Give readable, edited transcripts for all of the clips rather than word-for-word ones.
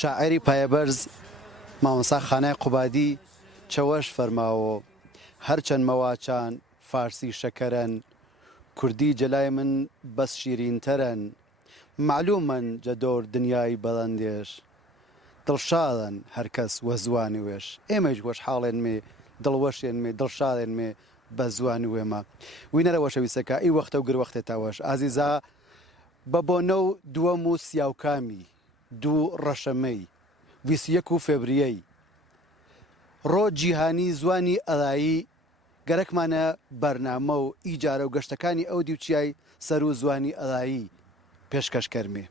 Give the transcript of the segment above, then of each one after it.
شاعری پایەبەرز مامۆستا خانای قوبادی چەوەش فەرماوە هەرچەند مەواچان فارسی شەکەرەن کوردی جەلای من بەس شیرینتەرن معلومەن جەدۆر دنیای بەڵەندێش دڵشادن هەرکەس وە زوانی وێش ئێمەش وەشحاڵێن مێ دڵوەشێن مێ دڵشادێن مێ بە زوانی وێمە وینەرە وەشەویستەکە ئەی وەختە و گروەختێتاوەش ئازیزا بە بۆنە و دووەم و سیاوکامی دوو ڕەشەمەی 21 فێبریەی ڕۆ جیهانی زوانی ئەلایی گەرەکمانە بەرنامە و ئیجارە و گەشتەکانی ئەو دیوچیای سەر و زوانی ئەلایی پێشکەشکەرمێ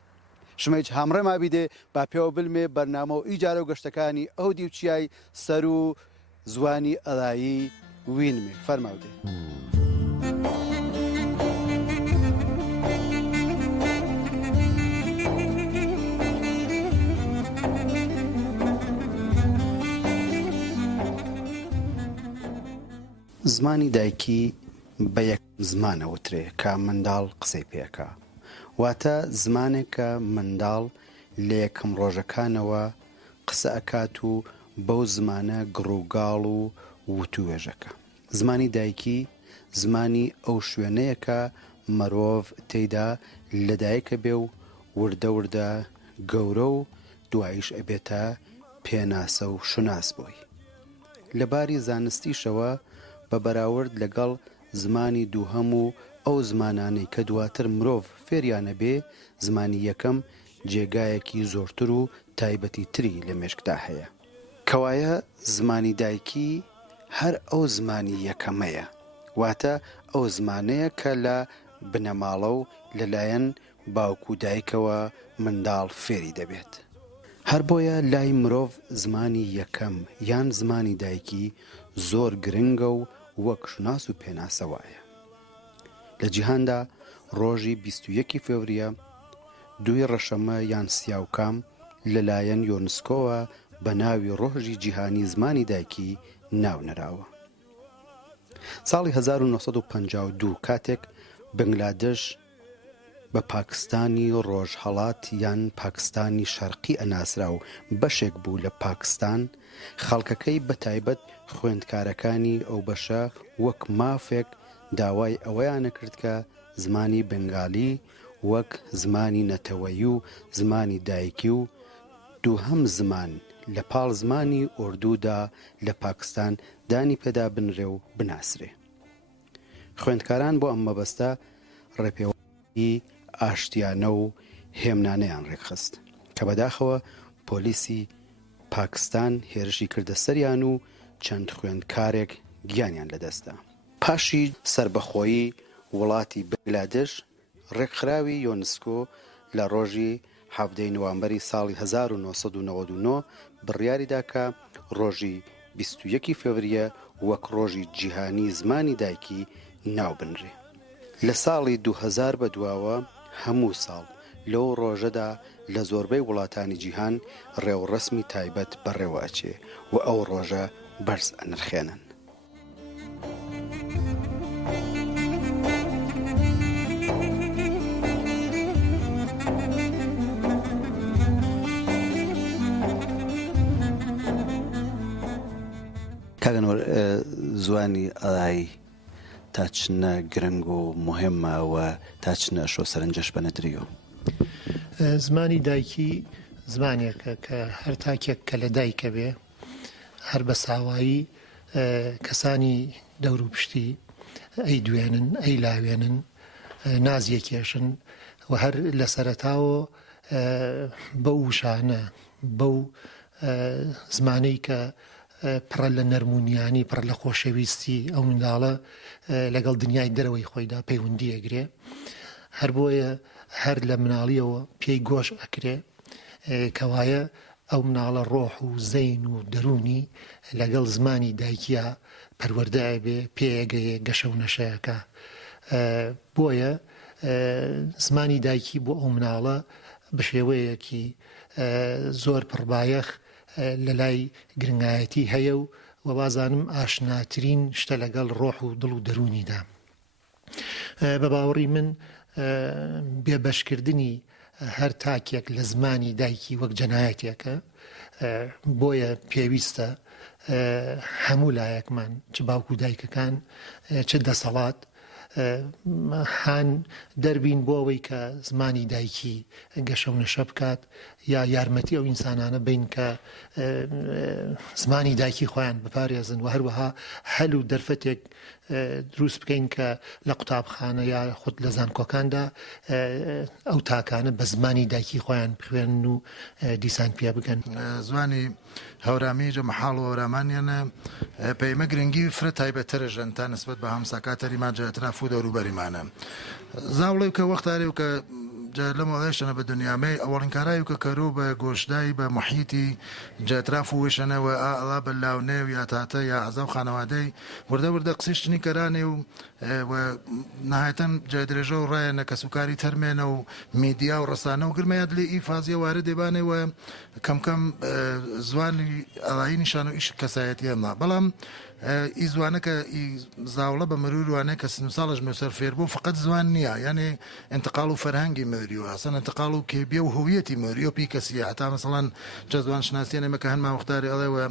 شمەیج هامڕێما بیدێ با پێوە بلمێ بەرنامە و ئیجارە و گەشتەکانی ئەو دیوچیای سەر و زوانی ئەلایی وینمێ فەرماودێ زمانی دایکی بە یەک زمانە وترێ کە منداڵ قسەی پێکا واتە زمانێک کە منداڵ لە یەکەم ڕۆژەکانەوە قسە ئەکات و بەو زمانە گڕووگاڵ و وتوێژەکە زمانی دایکی زمانی ئەو شوێنەیەکە مرۆڤ تێیدا لەدایکە بێ و وردە وردە گەورە و دواییش ئەبێتە پێناسە و شوناس بۆی لەباری زانستیشەوە بە بەراورد لەگەڵ زمانی دووهەم و ئەو زمانانەی کە دواتر مرۆڤ فێریانە بێ زمانی یەکەم جێگایەکی زۆرتر و تایبەتی تری لە مێشکدا هەیە کەوایە زمانی دایکی هەر ئەو زمانی یەکەمەیە واتە ئەو زمانەیە کە لە بنەماڵە و لەلایەن باوکو دایکەوە منداڵ فێری دەبێت هەر بۆیە لای مرۆڤ زمانی یەکەم یان زمانی دایکی زۆر گرنگە و وەک شوناس و پێناسەوایە لە جیهاندا ڕۆژی 21 فێڤریە دوی ڕەشەمە یان سیاوکام لەلایەن یۆنسکۆوە بە ناوی ڕۆژی جیهانی زمانی دایکی ناونەراوە ساڵی 1952 کاتێک بنگلادێش بە پاکستانی ڕۆژهەڵات یان پاکستانی شەرقی ئەناسرا و بەشێک بوو لە پاکستان خەڵکەکەی بەتایبەت خوێندکارەکانی ئەو بەشە وەک مافێک داوای ئەوەیانە کرد کە زمانی بنگالی وەک زمانی نەتەوەیی و زمانی دایکی و دووهەم زمان لە پاڵ زمانی ئوردوودا لە پاکستان دانی پێدا بنرێ و بناسرێ خوێندکاران بۆ ئەم مەبەستە ڕێپێوەی ئاشتیانە و هێمنانەیان ڕێکخست کە بەداخەوە پۆلیسی پاکستان هێرشی کردە سەریان و چەند خوێندکارێک گیانیان لەدەستا پاشی سربەخۆیی وڵاتی بنگلادێش ڕێکخراوی یۆنسکۆ لە ڕۆژی 17 نوامبەری ساڵی 1999 بڕیاریدا کە ڕۆژی 21 فێڤریە وەک ڕۆژی جیهانی زمانی دایکی ناوبنرێ لە ساڵی 2000 بەدواوە هەموو ساڵ لەو ڕۆژەدا لە زۆربەی وڵاتانی جیهان ڕێوڕەسمی تایبەت بەڕێوە ئەچێ و ئەو ڕۆژە بەرز ئەنرخێنن کاگەنۆر زوانی ئەڵایی تا چنە گرنگ و مهمەوە تا چنە شۆ سەرنجەش بە نەدریەوە زمانی دایکی زمانێکە کە هەر تاکێک کە لە دایکە بێ هەر بە ساوایی کەسانی دەور و پشتی ئەی دوێنن ئەی لاوێنن نازیەکێشن و هەر لە سەرەتاوە بەو وشانە بەو زمانەی کە پڕە لە نەرمونیانی پڕ لە خۆشەویستی ئەو منداڵە لەگەڵ دنیای دەرەوەی خۆیدا پەیوەندی ئەگرێ هەر بۆیە هەر لە مناڵیەوە پێی گۆش ئەکرێ کەوایە ئەو مناڵە ڕۆح و زەین و دەرونی لەگەڵ زمانی دایکیە پەروەردای بێ پێگەیە گەشە و نەشەیەەکە بۆیە زمانی دایکی بۆ ئەو مناڵە بە شێوەیەکی زۆر پڕبایەخ لە لای گرنگایەتی هەیە و وەبازانم ئاشناترین شتە لەگەڵ ڕۆح و دڵ و دەرونیدا بە باوەڕی من بێبەشکردنی هەر تاکێک لە زمانی دایکی وەک جەنایەتێکە بۆیە پێویستە هەموو لایەکمان چ باوکو و دایکەکان چ دەسەڵات هاان دەربین بۆ ئەوەی کە زمانی دایکی گەشە و نەشە بکات یا یارمەتی ئەو ئینسانانە بین کە زمانی دایکی خۆیان بپارێزن و هەروەها هەل و دەرفەتێک دروست بکەین کە لە قوتابخانە یا خودت لە زانکۆکاندا ئەو تاکانە بە زمانی دایکی خۆیان بخوێن و دیسان پێ بگەن. زوانی هەورامی جە مەحاڵ و هەورامانیانە پەیمە گرنگی فرە تایبەتەرەژەن تا نسبەت بە هەمساکاتەری ماجە ئەتراف و دەوروبەریمانە زاوڵێ کە وەختاری و کە لەم وڵێشەنە بە دنیامەی ئەوەڵین کارایی و کە کەرۆ بە گۆشدایی بە محیتی جەتراف و وێشەنەوە ئاڵا بە لاونێ و یا تاتە یا عەزا و خانەوادەی وردە وردە قسیشتنی کەرانێ و نهایەتەن جای درێژە و ڕایەنە کە سوکاری تەرمێنە و میدیا و ڕسانە و گرمەیاد لێ ئیفازیە وارە دێبانێەوە کەم زوانی ئەڵایی نیشان و ئیش کەسایەتی ئەمە بەڵام ئی زوانەکە زاوڵە بە مروروانەیە کە سن ساڵش مەسەر فێر بوو فقط زوان نییە یعنی انتقال و فەرهەنگی مەوری و ئەسەن انتقال و کێبیە و هویەتی مەوری و پی کەسیە هەتا مەسەڵەن جە زوان شناسیێنێمە کە هەنما وەختاری ئەڵێوە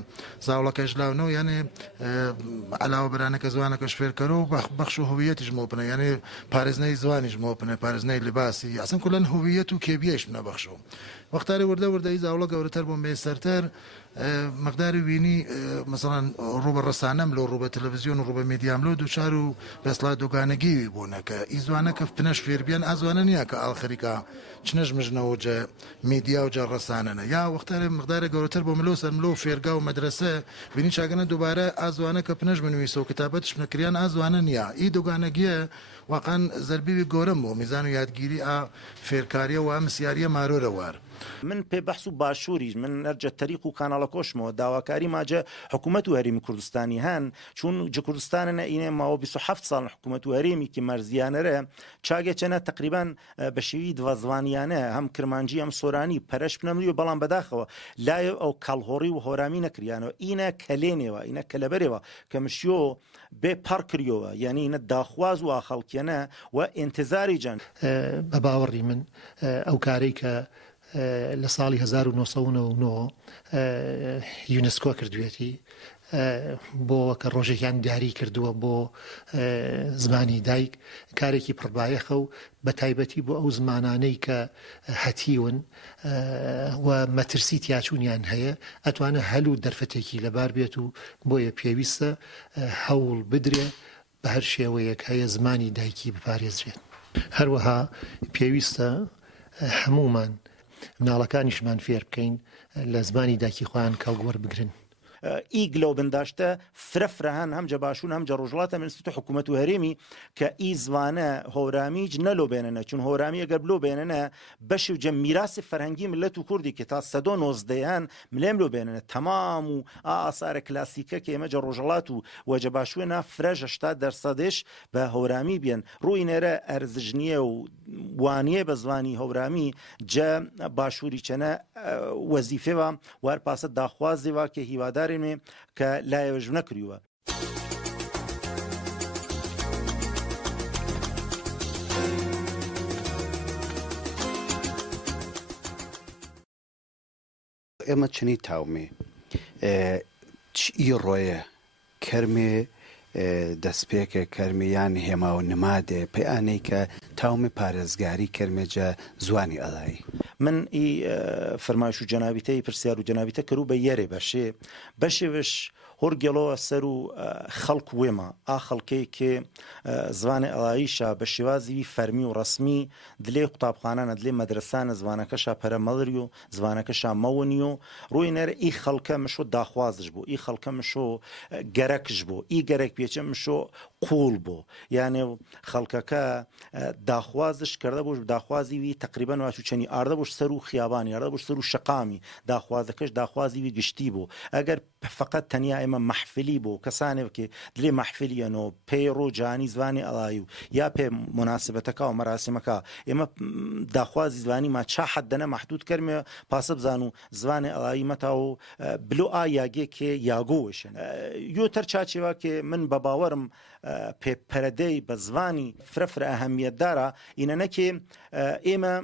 زاوڵەکەش لاونەوە یعنی علاوە بەرانەکە زوانەکەش فێرکەرە و بەخش و هویەتیش مۆپنە یعنی پارێزنەی زوانیش مۆپنە پارێزنەی لباسی ئەسەن کولەن هویەت و کێبیەش منەبەخشەوە وەختاری وردە زاوڵە گەورەتر بۆ مێسەرتر مقداری وینی مثلا ڕوبە ڕسانەم لە ڕوبە تەلەڤیزیۆن و ڕوبە میدیام لۆ دووچار و بەسڵا دوگانەگیوی بوونەکە ئیزوانەکە پنەش فێربیان ئازوانە نییە کە ئاڵخەریکا چنەش مژنەوە جە میدیا و جە ڕسانەنە یا وەختارێ مقدارە گەورەتر بۆ ملۆ سەر ملۆ فێرگا و مەدرسە بینی چاگەنە دووبارە ئازوانە کە پنەش بنویسە و کتابەتش نەکریان ئازوانە نییە ئی دوگانەگیە واقعا زەربیوی گۆرم بۆ میزان و یادگیری فێرکاریە و ئەمسیاریە مارۆرە وار من پێ بەحس و باشووریش من نەرجە تەریق و کاناڵە کۆشمەوە داواکاری ماجە حکوومەت و هەرێمی کوردستانی هەن چون جە کوردستانە ئینێ ماوە 27 ساڵ حکوومەت و هەرێمیکی مەرزیانەرە چاگێچەنە تقریبان بە شێوی دوازوانیانە هەم کرمانجی ئەم سۆرانی پەرش بنەمری و بەڵام بەداخەوە لای ئەو کاڵهۆڕی و هۆرامی نەکریانەوە ئینە کەلێنێەوە ئینە کەلەبەرێەوە کە مشیۆ بێ پەڕ کریەوە یعنی ئینە داخواز و ئاخەڵکێنە و ئینتزاری جان بە باوەڕی من ئەو کارەی کە لە ساڵی 1990 یونسکۆ کردوێتی بۆ کە ڕۆژێکیان دیاری کردووە بۆ زمانی دایک کارێکی پڕبایەخە و بە تایبەتی بۆ ئەو زمانانەی کە هەتیون و مەترسی تیاچوونیان هەیە ئەتوانە هەل و دەرفەتێکی لەبار بێت و بۆیە پێویستە هەوڵ بدرێ بە هەر شێوەیەک هەیە زمانی دایکی بپارێزرێت هەروەها پێویستە هەمومان مناڵەکانیشمان فێر بکەین لە زمانی دایکی خۆیان کەڵگوەر بگرن ئیگ لەو بنداشتە فرەفرەهان هەمجە باشوون هەمجە ڕۆژڵاتە منستو حکوومەت و هەرێمی کە ئی زوانە هۆرامیج نەلۆ بێنەنە چون هۆرامی ئەگەر بلۆ بێنەنە بەشی و جە میراسی فەرهەنگی ملەت و کوردی کە تا 1990 ملێم لۆ بێنەنە تەمام و ئاسارە کلاسیکە کە ئێمەجە ڕۆژەڵات و وەجە باشوێنە فرەژە 80% بە هۆرامی بێن ڕووی نێرە ئەرزژنیە و وانیە بە زوانی هەورامی جە باشووری چەنە وەزیفێوە وار پاسە داخوازێوە کە هیوادار کە لایەوەژ نەکریوە. ئێمە چنی تاومێ ئی ڕۆیە کەرمێ دەستپێکە کەرمیان هێما و نمادێ پەیانەی کە تاومێ پارێزگاری کەرمێجە زوانی ئەڵایی من ئی فەرمایش و جەنابیتەی پرسیار و جەنابیتە کەرو بە یەرێ بەشێ بەشێوش هۆرگەڵەوە سەر و خەڵک وێمە ئا خەڵکەی کێ زوانێ ئەڵاییشە بە شێوازی فەرمی و ڕسمی دلێ قوتابخانانە دلێ مەدرسانە زوانەکەشا پەرەمەڵری و زوانەکەشا مەوەنی و ڕووی نەرە ئی خەڵکە مشۆ داخوازش بوو ئی خەڵکە مشۆ گەرەکش بوو ئی گەرەک پێچە مشۆ قوڵ بوو یانێ خەڵکەکە داخوازش کردە بۆش داخوازی وی تقریبا واچ چەنی ئاردە بۆش سەر و خیابانی ئاردە بۆش سەر و شەقامی داخوازەکەش داخوازی وی گشتی بوو ئەگەر فقط تەنیا ئێمە مەحفلی بوو کەسانێک کە دلێ مەحفلیەنەوە پێی ڕۆجانی زوانی ئەڵایی و یا پێ مناسبەتەکە و مەراسمەکە ئێمە داخوازی زوانی ما چا حدەنە مەحدود کەرمێ پاسە بزان و زوانی ئەڵایی مەتا و بلو ئا یاگێکێ یاگۆشن یۆتەر چاچێوە کە من بە باوەرم پێپەرەدەی بە زوانی فرەفرە ئەهەمیەتدارە ئینەنەکێ ئێمە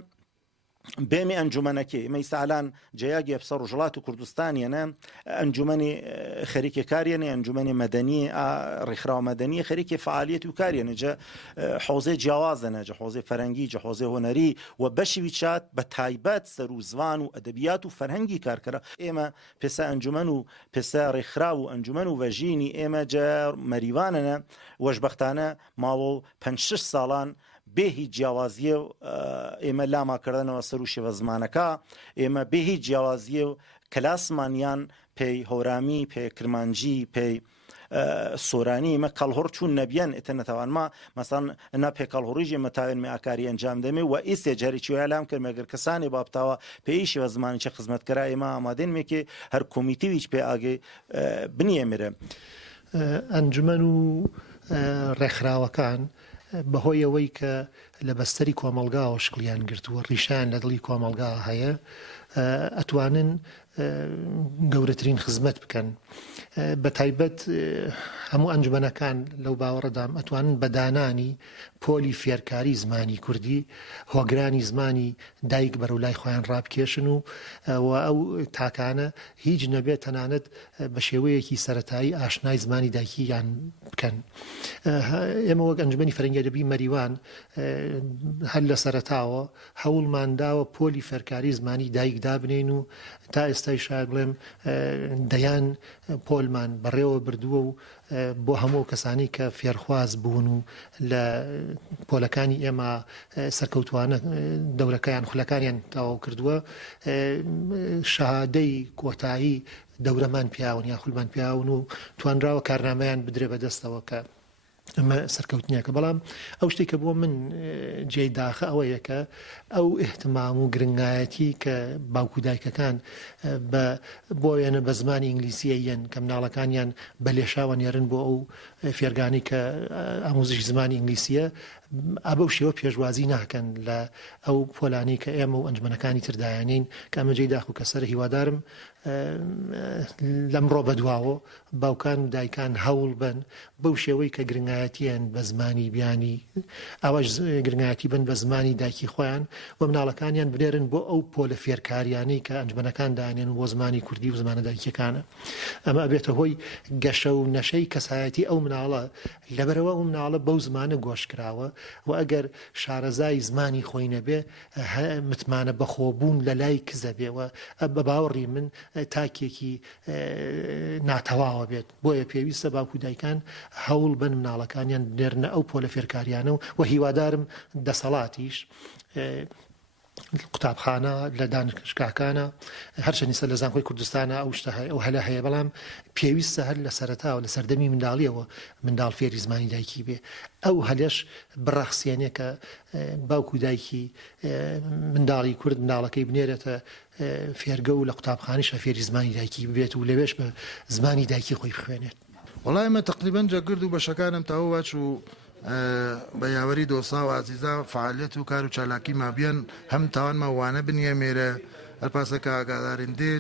بێمی ئەنجومەنەکەی ئێمە ئیساالان جیاگی ئەفسەر ڕژڵات و کوردستانیانە ئەنجومەنی خەریکە کاریانە ئەنجومەنی مەدەنی ڕێکخراوە مەدەنی خەریکی فعالیت و کاریانە جە حوزەی جیاوازەنە جە حوزەی فەرەنگی جە حوزەی هۆنەری و بەشی ویچات بە تایبەت سەر و زوان و ئەدەبیات و فەرهەنگی کارکەرە ئێمە پێسە ئەنجومەن و پێسە ڕێکخراو و ئەنجومەن و ڤەژینی ئێمە جە مەریوانەنە وەشبەختانە ماوە 5-6 ساڵان بێ هیچ جیاوازیە و ئێمە لاماکردنەوە سەر و شێوە زمانەکە ئێمە بێ هیچ جیاوازیە و کلاسمانیان پێی هەورامی پێی کرمانجی پێی سۆرانی ئمە کەڵهۆڕ چوون نەبیەن ئێتە نەتەوانما مەسەڵەن نا پێ کەڵهۆڕیژێ مەتاوێن ئاکاری ئەنجام دەمێ و ئیسێ جارێکی وایە لام کرد مەگەر کەسانی بابتاوە پێی شێوە زمانی چە خزمەتکەرا ئێمە ئامادەینمێکێ هەر کۆمیتیویچ پێ ئاگەی بنیێمرە ئەنجومەن و ڕێکخراوەکان بەهۆی ئەوەی کە لە بەستەری کۆمەلگاوە شکلیان گرتووە ڕیشان لە دڵی کۆمەلگا هەیە ئەتوانن گەورەترین خزمەت بکەن بە تایبەت هەموو ئەنجومەنەکان لەو باوەڕەدام ئەتوانن بەدانانی پۆلی فێرکاری زمانی کوردی هۆگرانی زمانی دایک بەرەولای خۆیان ڕابکێشن و ئەو تاکانە هیچ نەبێت تەنانەت بە شێوەیەکی سەرەتایی ئاشنای زمانی دایکییان بکەن ئێمە وەک ئەنجومەنی فەرەنگی ئەدەبی مەریوان هەر لە سەرەتاوە هەوڵمانداوە پۆلی فێرکاری زمانی دایک دابنێن و تا ئێستای شاید بڵێم دەیان پۆلمان بەڕێوە بردووە و بۆ هەموو کەسانی کە فێرخواز بوون و لە پۆلەکانی ئێمە سەرکەوتوانە دەورەکەیان خولەکانیان تاوا کردووە شەهادەی کۆتایی دەورەمان پیاون یا خولمان پیاون و توانراوە کارنامەیان بدرێ بەدەستەوە کە ئەمە سەرکەوتنیەکە بەڵام ئەو شتێکە بۆ من جێی داخە ئەوەیە کە ئەو ئێحتمام و گرنگایەتی کە باوکو دایکەکان بۆیانە بە زمانی ئینگلیسیە یەن کە مناڵەکانیان بە لێشاوە نێرن بۆ ئەو فێرگانی کە ئامۆزش زمانی ئینگلیسیە ئەبە شێوە پێشوازی ناکەن لە ئەو پۆلانی کە ئێمە و ئەنجمەنەکانی تردایانین کە ئەمە جێی داخ و کەسەر هیوادارم لەمڕۆ بەدواوە باوکان و دایکان هەوڵ بن بەو شێوەی کە گرنگایەتیان بە زمانی بیانی ئەوەش گرنگایەتی بن بە زمانی دایکی خۆیان و مناڵەکانیان بنێرن بۆ ئەو پۆلە فێرکاریانەی کە ئەنجمەنەکان دانێن بۆ زمانی کوردی و زمانە دایکیەکانە ئەمە ئەبێتە هۆی گەشە و نەشەی کەسایەتی ئەو مناڵە لەبەرەوە ئەو مناڵە بەو زمانە گۆشکراوە و ئەگەر شارەزای زمانی خۆی نەبێ متمانە بەخۆبوون لە لای کزە بێەوە بە باوەڕی من تاکێکی ناتەواوە بێت بۆیە پێویستە باوکو دایکان هەوڵ بن مناڵەکانیان بنێرنە ئەو پۆلە فێرکاریانە و هیوادارم دەسەڵاتیش قوتابخانە لە دانشگاکانە هەرچەندی سەر لە زانکۆی کوردستانە ئەو شتە ئەو هەلە هەیە بەڵام پێویستە هەر لە سەرەتاوە لە سەردەمی منداڵیەوە منداڵ فێری زمانی دایکی بێ ئەو هەلەش بڕەخسیێنێ کە باوکو دایکی منداڵی کورد منداڵەکەی بنێرێتە فێرگە و لە قوتابخانیشە فێری زمانی دایکی ببێت و لەوێش بە زمانی دایکی خۆی بخوێنێت وەڵای ئەمە تقریبەن جەگرد و بەشەکانم تاوە واچ و بە یاوەری دۆسا و عزیزا فعالیت و کار و چالاکی مابیان هەم تاوانمە وانە بنیە مێرە هەرپاسەکە ئاگادارین دێ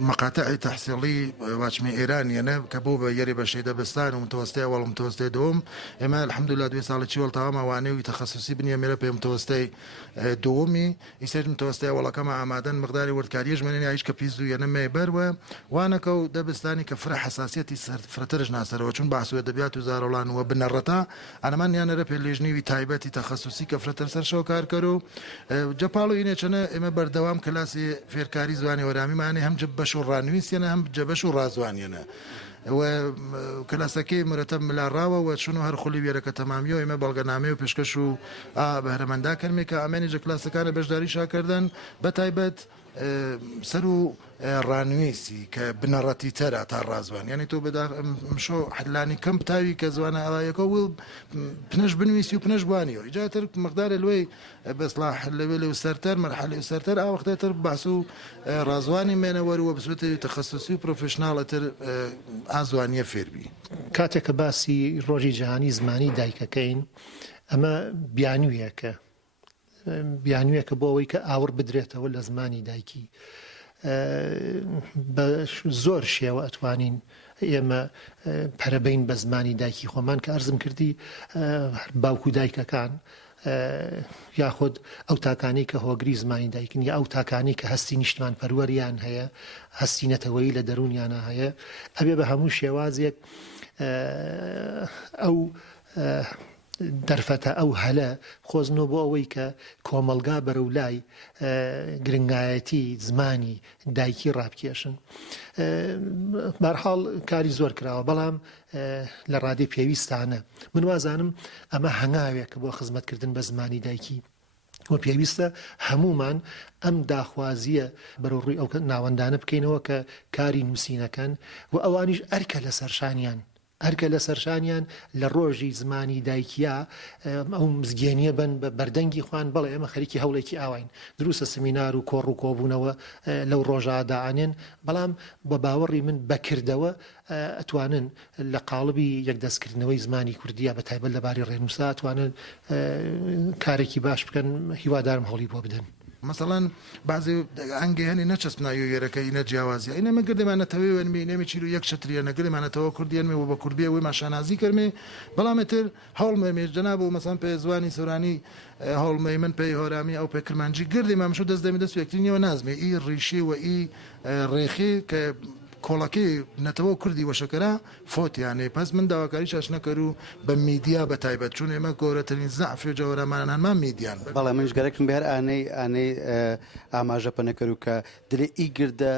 مقاطع تحصیلی واچمی ئێرانیانە کە بۆ بە یەری بەشەی دەبستان و متوەستای وەڵ متوەستای دوم ئێمە الحەمدوللا دوێ ساڵی وەڵ تاوامە وانەوەی تەخەسوسی بنیە مێرە پێ متوەستای دووەمی ئیسەر متوەستای وەڵەکەمە ئامادەن مقداری وردکاریش منێن هیچ کە پیس دوویە نەمێ بەروە وانەکە و دەبستانی کە فرە حساسیەتی فرەترش ناسەرەوە چون باسوە دەبیات و زارۆڵان وە بنەڕەتا ئەنەمانیانەرە پێ لێژنیوی تایبەتی تەخەسوسی کە فرەتەر سەر شەو کارکەر و جەپاڵ و ئینێچەنە ئێمە بەردەوام کلاسی فێرکاری زوانی وەرامیمانێ هەم بەش و ڕانویستێنە هەم جەبەش و ڕازوانیێنە کلاسەکەی مرەتەب ملاڕاوە و چون و هەر خولی وێرەکە تەمامیەوە ئێمە بەڵگەنامێ و پێشکەش و بەهرەمەندا کەرمێ کە ئامێنی جە کلاسەکانە بەشداری شاکردن بە تایبەت سەر و ڕانویستی کە بنەڕەتی تەرە تا ڕازوان یعنی تۆ مشۆ حلانی کەم تاوی کە زوانە ئەڵایەکە و پنەش بنویستی و پنەش بوانیەوە ئیجاتر مقدارە لێی بەسلاح لەوێ لێ و سەرتەر مەرحەلی و سەرتەر ئاوەختەتر باس و ڕازوانی مێنەوەروە بسوێتی تەخەسوسی و پرۆفشناڵەتر ئازوانیە فێربی کاتێک کە باسی ڕۆژی جیهانی زمانی دایکەکەین ئەمە بیانوویەکە بیانوویەکە بۆ ئەوەی کە ئاور بدرێتەوە لە زمانی دایکی بە زۆر شێوە ئەتوانین ئێمە پەرەبەین بە زمانی دایکی خۆمان کە ئەرزم کردی باوکو دایکەکان یاخود ئەو تاکانی کە هۆگری زمانی دایکن یا ئەو تاکانی کە هەستی نیشتمان پەروەریان هەیە هەستی نەتەوەیی لە دەرونیانە هەیە ئەبێ بە هەموو شێوازێک ئەو دەرفەتە ئەو هەلە خۆزنەوە بۆ ئەوەی کە کۆمەلگا بەرەولای گرنگایەتی زمانی دایکی ڕابکێشن. بەرحاڵ کاری زۆر کراوە بەڵام لە ڕادێ پێویستانە من وازانم ئەمە هەنگاوێک بۆ خزمەتکردن بە زمانی دایکی و پێویستە هەمومان ئەم داخوازیە بەرەوڕووی ئەو ناوەندانە بکەینەوە کە کاری نووسینەکەن و ئەوانیش ئەرکە لە سەرشانیان هەرکە لە سەرشانیان لە ڕۆژی زمانی دایکیا ئەو مزگەێنیە بن بە بەردەنگی خوان بەڵێ ئێمە خەریکی هەوڵێکی ئاواین دروستە سمینار و کۆڕ و کۆبوونەوە لەو ڕۆژاداانێن بەڵام بە باوەڕی من بەکردەوە ئەتوانن لە قاڵبی یەکدەستکردنەوەی زمانی کوردیە بە تایبەت لەباری ڕێنووسا ئەتوانن کارێکی باش بکەن هیوادارم هەوڵی بۆ بدەن. مثلەن بعضی ئەنگی هەنی نەچەسپناوی یێرەکە ئینە جیاوازیە ئینە من گردمانەتەوەی وەنمی نێمی چیل و یەک چتریە نەگرمانەتەوە کوردیێنمێ و بە کوردیە وی ماشانازی کردمێ بەڵامێتر هەوڵمێ جەناب و مەسان پێ زوانی سۆرانی هەوڵمەی من پێی هۆرامی ئەو پێکرمانجی گردی مامشو دەست دەمی دەست یەکترینەوە نازمێ ئی ڕیشی و ئی ڕێخی کە کۆڵەکەی نەتەوە کوردی وەشەکەرا فۆتیانێ پس من داواکاری چاش نەکەر و بە میدیا بە تایبەت چون ئێمە گەورەترین زەعفی و جەوەرەمانان میدیان بەڵام منش گەرەکم بێر ئانەی ئاماژە پەنەکەر و کە دلێ ئیگردە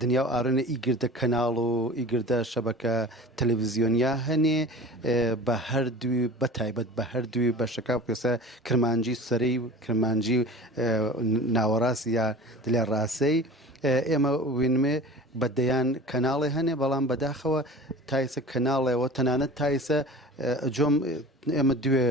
دنیا و ئارنە ئیگردە کەناڵ و ئیگردە شەبەکە تەلەڤیزیۆنیا هەنێ بە هەردووی بە تایبەت بە هەردووی بەشەکە پێسە کرمانجی سەرەی کرمانجی ناوەڕاستی یا دلێ ڕاستەی ئێمە وینمێ بەدەیان کەناڵی هەنێ بەڵام بەداخەوە تایسە کەناڵێەوە تەنانەت تایسە جۆم ئێمە دوێ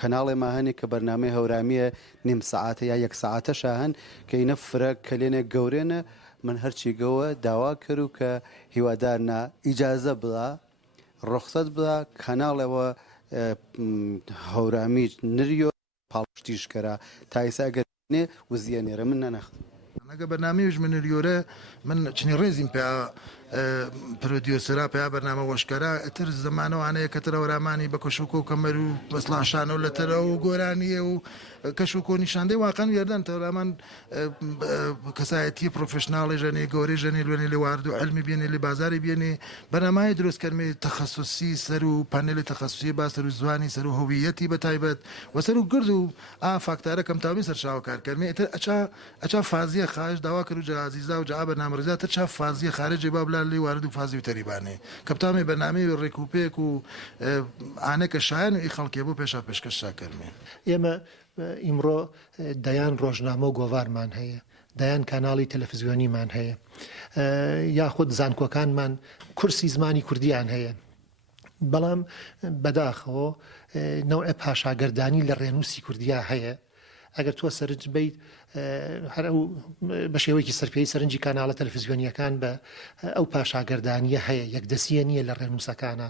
کەناڵێمە هەنێ کە بەرنامەی هەورامیە نیم سەعاتە یا یەک سەعاتەشە هەن کە ئینە فرە کەلێنێک گەورێنە من هەرچی گەوە داوا کرد و کە هیوادارنا ئیجازە بڵا ڕخسەت بڵا کەناڵەوە هەورامی نریۆ پاڵشتیشکەرە تایسە ئەگەرێ وزیێنێرە من نەنەخت ئەگە بەنامەیەش منریۆرە من چنی ڕێزیم پێ پرۆدیۆسرا پێ بەرنامە وەشکەرا ئەتر زمانەوانەیە کە تەرەوەرامانی بە کەشوکۆ و کەمەر و بەسڵاشانە و لەتەرە و گۆرانیە و کەشوکۆ نیشاندەی واقعان یاردان تەورامان کەسایەتی پرۆفشناڵی ژەنێ گەورەی ژەنێ لێنێ لێ وارد و علمی بێنێ لێ بازاری بێنێ بەنامای دروستکردمێ تەخەسوسی سەر و پانێلی تەخەسوسی با سەر و زوانی سەر و هەویەتی بە تایبەت و سەر و گرد و فاکتارە کەم تاوی سەرچاو کارکردمێ ئەتر ئەچا فازیە خارج داوا کرد و جازیزا و جا بەرنامەڕێزا تر چا فازیە خارجی با بلا لێ وارد و فازی و تەریبانێ کەپتامی بەرنامەی ڕێکوپێک و ئانەکە شایەن و ئی خەڵکێ بوو پێشا پێشکەشا کردمێ ئێمە ئیمڕۆ دەیان ڕۆژنامە و گۆڤارمان هەیە دەیان کاناڵی تەلەڤیزیۆنیمان هەیە یاخود زانکۆکانمان کورسی زمانی کوردیان هەیە بەڵام بەداخەوە نەوعێ پاشاگەردانی لە ڕێنووسی کوردیا هەیە ئەگەر تۆ سەرنج بیت هەر ئەو بە شێوەیەکی سەرپێی سەرنجی کاناڵە تەلەڤیزیۆنیەکان بە ئەو پاشاگەردانیە هەیە یەکدەسیە نییە لە ڕێنووسەکانە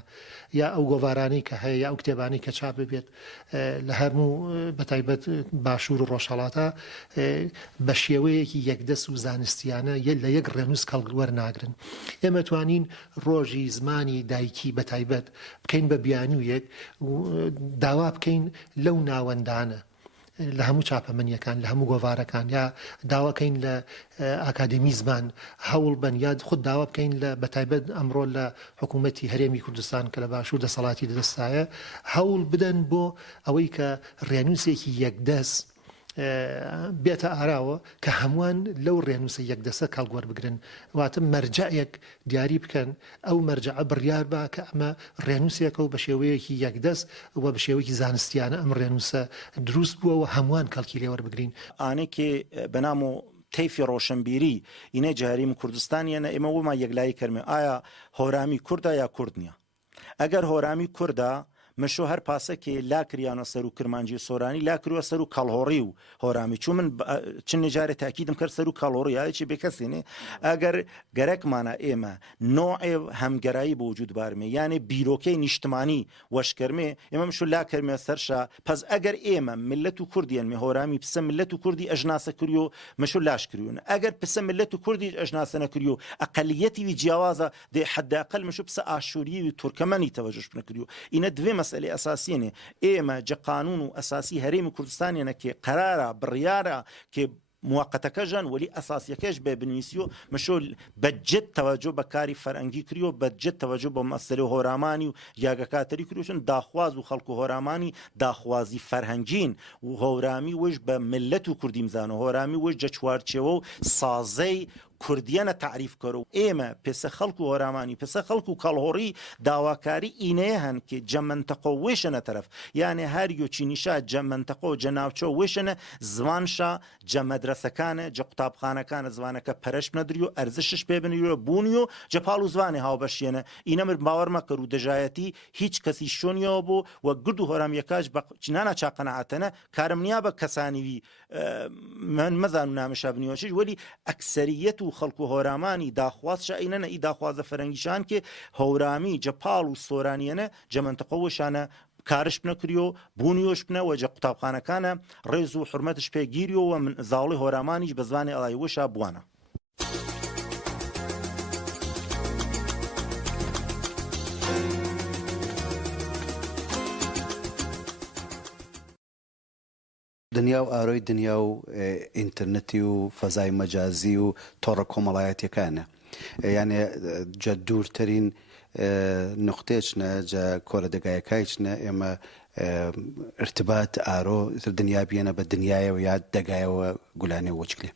یا ئەو گۆڤارانەی کە هەیە یا ئەو کتێبانەی کە چاپ ببێت لە هەرموو بەتایبەت باشوور و ڕۆژهەڵاتە بە شێوەیەکی یەکدەس و زانستیانە لە یەک ڕێنووس کەڵوەرناگرن ئێمە توانین ڕۆژی زمانی دایکی بەتایبەت بکەین بە بیانوویەک داوا بکەین لەو ناوەندانە لە هەموو چاپەمەنیەکان لە هەموو گۆڤارەکان یا داواکەین لە ئاکادمی زمان هەوڵ بن یاد خود داوا بکەین لە بەتایبەت ئەمڕۆ لە حکوومەتی هەرێمی کوردستان کە لە باشوور دەسەڵاتی دەدەستایە هەوڵ بدەن بۆ ئەوەی کە ڕێنووسێکی یەکدەست بێتە ئاراوە کە هەمووان لەو ڕێنووسە یەکدەسە کاڵگوەر بگرن واتە مەرجەیەک دیاری بکەن ئەو مەرجە بڕیار با کە ئەمە ڕێنووسێکە و بە شێوەیەکی یەکدەست و بە شێوەیەکی زانستیانە ئەم ڕێنووسە دروست بووەوە هەمووان کەڵکی لێوەربگرین ئانێکی بەنام و تەیفی ڕۆشنبیری ئینە جاریم کوردستانیانە ئێمە وما یەکلایی کەرمێ ئایا هۆرامی کووردا یا کورد نییە ئەگەر هۆرامی کووردا مشو هەر پاسەکێ لاکریانە سەر و کرمانجی سۆرانی لاکرووە سەر و کەڵهۆڕی و هۆرامی چوو من چن نجارە تاکیدم کرد سەر و کەڵۆڕی یاچی بکەسێنێ ئەگەر گەرەکمانە ئێمە نۆعێ هەمگەرایی بە وجود بارمێ یانێ بیرۆکەی نیشتمانی وەشکەرمێ ئێمە مشو لاکەرمێ سەرشا پس ئەگەر ئێمە ملت و کوردیان هۆرامی پسە ملت و کوردی ئەژناسە کردی و مشو لاش کردوون ئەگەر پسە ملت و کوردی ئەژناسە نەکردی و ئەقەلیەتی جیاوازە دێ حداقل مشو پسە ئاشووری و تورکمەنی تەوەجش نەکردی و ئینە دوێ مەسئلەی ئەساسیێنێ ئێمە جە قانون و ئەساسی هەرێمی کوردستانێنە کێ قەرارە بڕیارە کێ موقتەکەژان ولی ئەساسیەکەش بێ بنویسیۆ مشۆ بەجد تەوەجۆ بە کاری فەرەنگی کریۆ بەجد تەوەجۆ بە مەسەلە هۆرامانی و یاگەکاتەری کروشن داخواز و خەڵک و هۆرامانی داخوازی فەرهەنگین و هۆرامی وش بە ملت و کوردی مزانە هۆرامی وش جە چوارچێوە و سازەی کوردیانە تعریف کەرە و ئێمە پێسە خەڵک و هۆرامانی پێسە خەڵک و کەڵهۆڕی داواکاری ئینەیە هەن کە جەمەنتەقۆ وێشەنە تەرەف یانێ هەریۆکی نیشا جەمەنتەقۆ جەناوچۆ وێشەنە زمانشا جە مەدرسەکانە جە قوتابخانەکانە زمانەکە پەرەش بنەدریۆ ئەرزشش پێ بنیوە بوونیۆ جە پاڵ و زمانی هاوبەشیێنە ئینەمر باوەڕمە کەر و دەژایەتی هیچ کەسی شۆنیەوە بۆ وە گرد و هۆرامیەکەش بە چنانە چاقەنەعاتەنە کارم نیا بە کەسانیوی من مەزان و نامەشا بنیوەشش وەلی ئەکسەریەت و خەڵک و هۆرامانی داخواز شائینەنە ئی داخوازە فەرەنگیشان کێ هەورامی جە پاڵ و سۆرانیەنە جە مەنتەقەوەشانە کارش بنەکریۆ بوونیۆش بنەوە جە قوتابخانەکانە ڕێز و حرمەتش پێگیریەوە من زاڵی هۆرامانیش بە زمانی ئەڵای وشا بوانە. دنیا و ئاڕۆی دنیا و ئینترنەتی و فەزای مەجازی و تۆڕە کۆمەڵایەتیەکانە یانێ جە دوورترین نقطێچنە جە کۆرە دەگایەکایچنە ئێمە ارتباط ئارۆ دنیا بێنە بە دنیایەوە یا دەگایەوە گولانێ وەچکلێ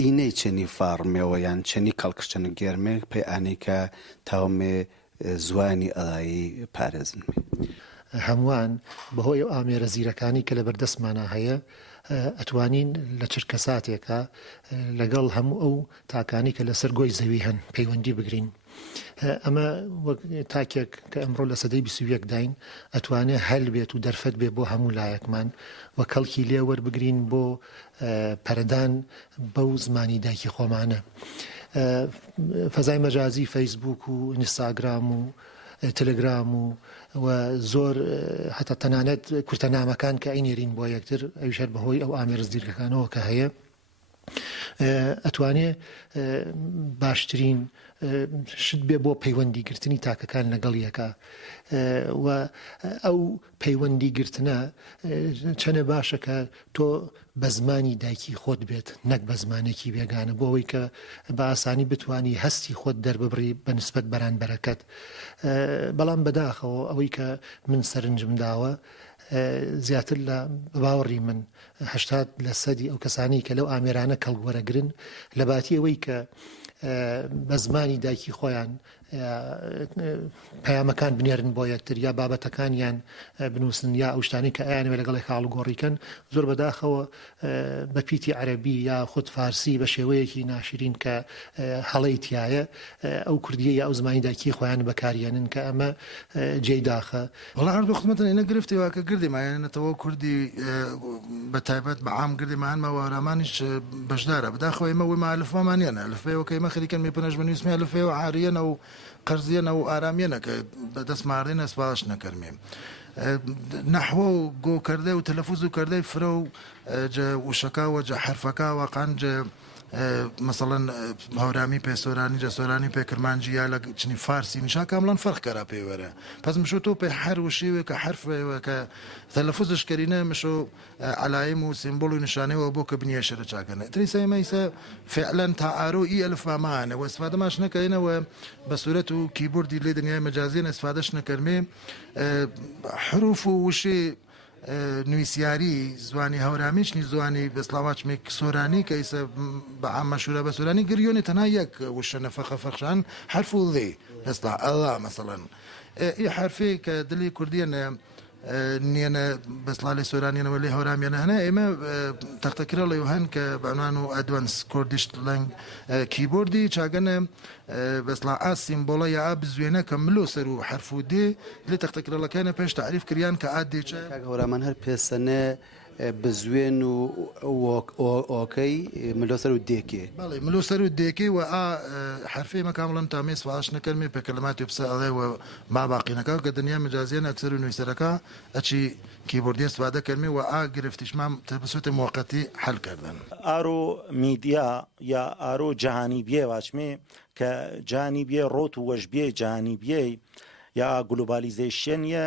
ئینەی چەنی فارمێەوە یان چەنی کەڵکشتنە گێرمێ پەیئانەی کە تاومێ زوانی ئەڵایی پارێزن هەمووان بەهۆی ئەو ئامێرە زیرەکانی کە لە بەردەستمانە هەیە ئەتوانین لە چرکە ساتێکە لەگەڵ هەموو ئەو تاکانی کە لەسەر گۆی زەوی هەن پەیوەندی بگرین ئەمە وەک تاکێک کە ئەمڕۆ لە سەدەی 21 داین ئەتوانێت هەل بێت و دەرفەت بێ بۆ هەموو لایەکمان وە کەڵکی لێ وەربگرین بۆ پەرەدان بەو زمانی دایکی خۆمانە فەزای مەجازی فەیسبوک و ئینستاگرام و تەلەگرام و زۆر هەتا تەنانەت کورتەنامەکان کە ئەینێرین بۆ یەکتر ئەویشەر بەهۆی ئەو ئامێرە زیرەکانەوە کە هەیە ئەتوانێ باشترین شت بێ بۆ پەیوەندی گرتنی تاکەکان لەگەڵ یەکە و ئەو پەیوەندی گرتنە چەنە باشە کە تۆ بە زمانی دایکی خۆت بێت نەک بە زمانێکی بێگانە بۆ ئەوەی کە بە ئاسانی بتانی هەستی خۆت دەرببڕی بە نسبەت بەرانبەرەکەت بەڵام بەداخەوە ئەوەی کە من سەرنجم داوە زیاتر لە باوەڕی من 80% ئەو کەسانی کە لەو ئامێرانە کەڵوەرەگرن لە باتی ئەوەی کە بە زمانی دایکی خۆیان پەیامەکان بنێرن بۆ یەکتر یا بابەتەکانیان بنووسن یا ئەو شتانی کە ئەیانەوێت لەگەڵی خاڵ و گۆڕیکەن زۆر بەداخەوە بە پیتی عەرەبی یا خود فارسی بە شێوەیەکی ناشرین کە هەڵەی تایە ئەو کوردیە یا ئەو زمانی دایکی خۆیان بەکارێنن کە ئەمە جێی داخە وڵا هەردوو خزمەتەن ئێنە گرفتی واکە گردی مایەنێتەوە کوردی بە تایبەت بە عام گردی ماهانمە وارامانیش بەشدارە بەداخەوە ئێمە وی مالفۆمانیانە لەفێەوە کە ئێمە خەریکەن میپنەش بنویسمێ لەفێەوە عاریەنە و قەرزیەنە و ئارامیەنە کە بەدەست ماڕێنە سپاش نەکەرمێ نحوە و گۆکردە و تەلەفوز و کردەی فرە و وشەکە جە حرفەکە واقعاً مثلا هەورامی پێسۆرانی جەسۆرانی پێکرمانجی یا لە چنی فارسی نیشا کامڵان فەرق کەرا پێوەرە پس مشۆ تۆ پێ هەر وشێوێ کە حرفێوە کە تەلەفوزش کەرینە مشۆ علایم و سیمبۆل و نیشانەوە بۆ کە بنیە شەرە چاکەنە تریسە ئێمەیسە فعلا تا ئارۆ ئی ئەلفامانە و استفادەماش نەکەینەوە بە سوورەت و کیبوردی لێ دنیای مەجازیێن استفادەش نەکەرمێ حروف و وشێ نوویسیاری زوانی هەورامیشنی زوانی بەسلااوچمێک سۆرانی کە ئیسە بە ئامەشورە بە سۆرانی گریۆنی تەنها یەک وشە نەفەخە فەخشان حرف و لێ هەستا ئەڵا مەسەڵەن ئی حرفێ کە دلی کوردیەنە نیەنە بەسڵی سۆرانیانەوە لێ هەورامیانە هەنە ئێمە تەختەکرە لە هەن کە بەعنوان و ئەدوانس کوردیشت لەنگ کیبۆردی چاگەنە بەسڵا ئا سیمبۆڵە یا بزوێنە کە ملۆ سەر و حرف و دێ لێ تەختەکرەڵەکانە پێش تعریف کریان کە ئادێچە هەورامان هەر پێسەنە بزوێن و ئۆکەی ملۆسەر و دێکێ بەڵێ ملۆسەر و دێکی و حرفی مەکامڵم تا مێ سواش نەکەرمێ پێکەلماتی بسە ئەڵێ و ما باقینەکە کە دنیا مجازیان ئەکسەر و نوویسەرەکە ئەچی کیبوردی استفاده کردمی و گرفتیشمان بصورت موقتی حل کردن ئارۆ میدیا یا ئارۆ جهانی بیێ واچمێ کە جهانی بیێ ڕۆت و وەژبیێ جهانی بیێ یا گلوبالیزیشن یا